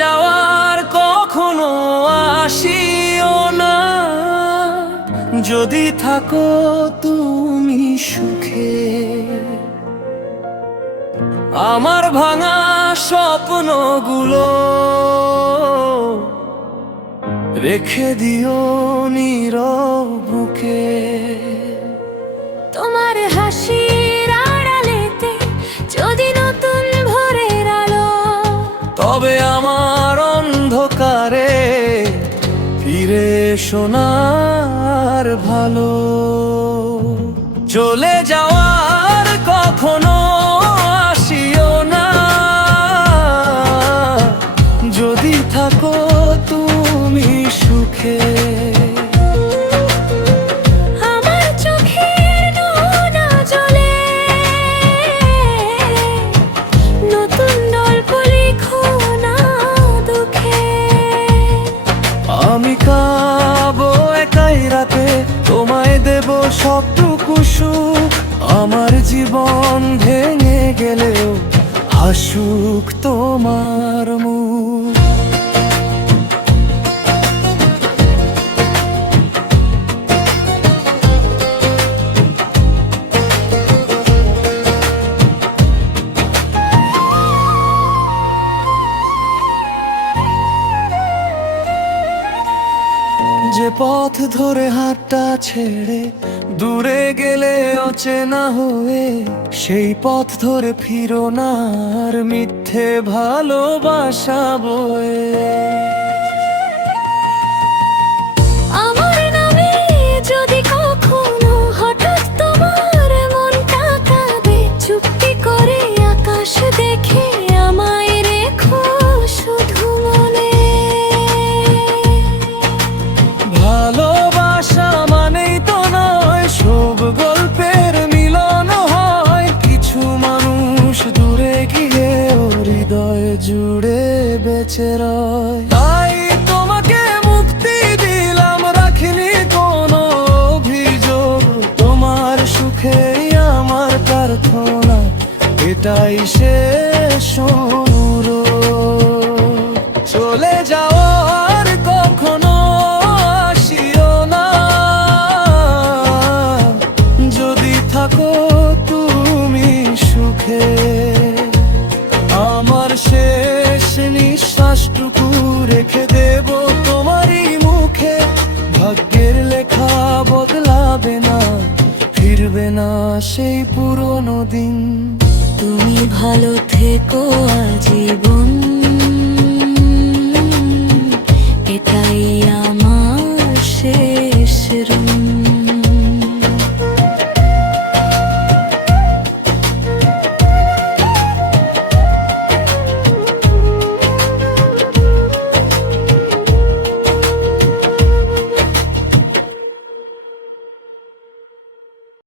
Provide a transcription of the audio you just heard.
যাওয়ার কখনো আসিও না, যদি থাকো তুমি সুখে। আমার ভাঙা স্বপ্নগুলো রেখে দিও নীরব বুকে। তোমার হাসির আড়ালেতে যদি নতুন ভোরের আলো, তবে আমার অন্ধকারে ফিরে শোনার ভালো। চলে যাওয়ার কখনো আসিও না, যদি থাকো তুমি সুখে। আমার চোখের নোনা জলে নতুন গল্প লিখো না দুঃখে। আমি কাবো একাই রাতে, তোমায় দেব সবটুকু সুখ। আমার জীবন ভেঙে গেলেও হাসুক তোমার মুখ। যে পথ ধরে হাতটা ছেড়ে দূরে গেলে অচেনা হয়ে, সেই পথ ধরে ফিরো না আর মিথ্যে ভালোবাসা বয়ে। আমার নামে যদি কখনো হঠাৎ তোমার মনটা কাঁদে, চুপটি করে আকাশ দেখে আমায় রেখো শুধু মনে। ভালোবাসা মানেই তো নয় সব গল্পের মিলন হয়, কিছু মানুষ দূরে গিয়েও হৃদয় জুড়ে বেঁচে রয়। তাই তোমাকে মুক্তি দিলাম, রাখিনি কোনো অভিযোগ। তোমার সুখেই আমার প্রার্থনা, এটাই শেষ অনুরোধ। চলে যাওয়ার কখনো আসিও না, যদি থাকো তুমি সুখে। আমার শেষ নিঃশ্বাসটুকু রেখে দেব তোমারই মুখে। ভাগ্যের লেখা বদলাবে না, ফিরবে না সেই পুরনো দিন। তুমি ভালো থেকো আজীবন, এটাই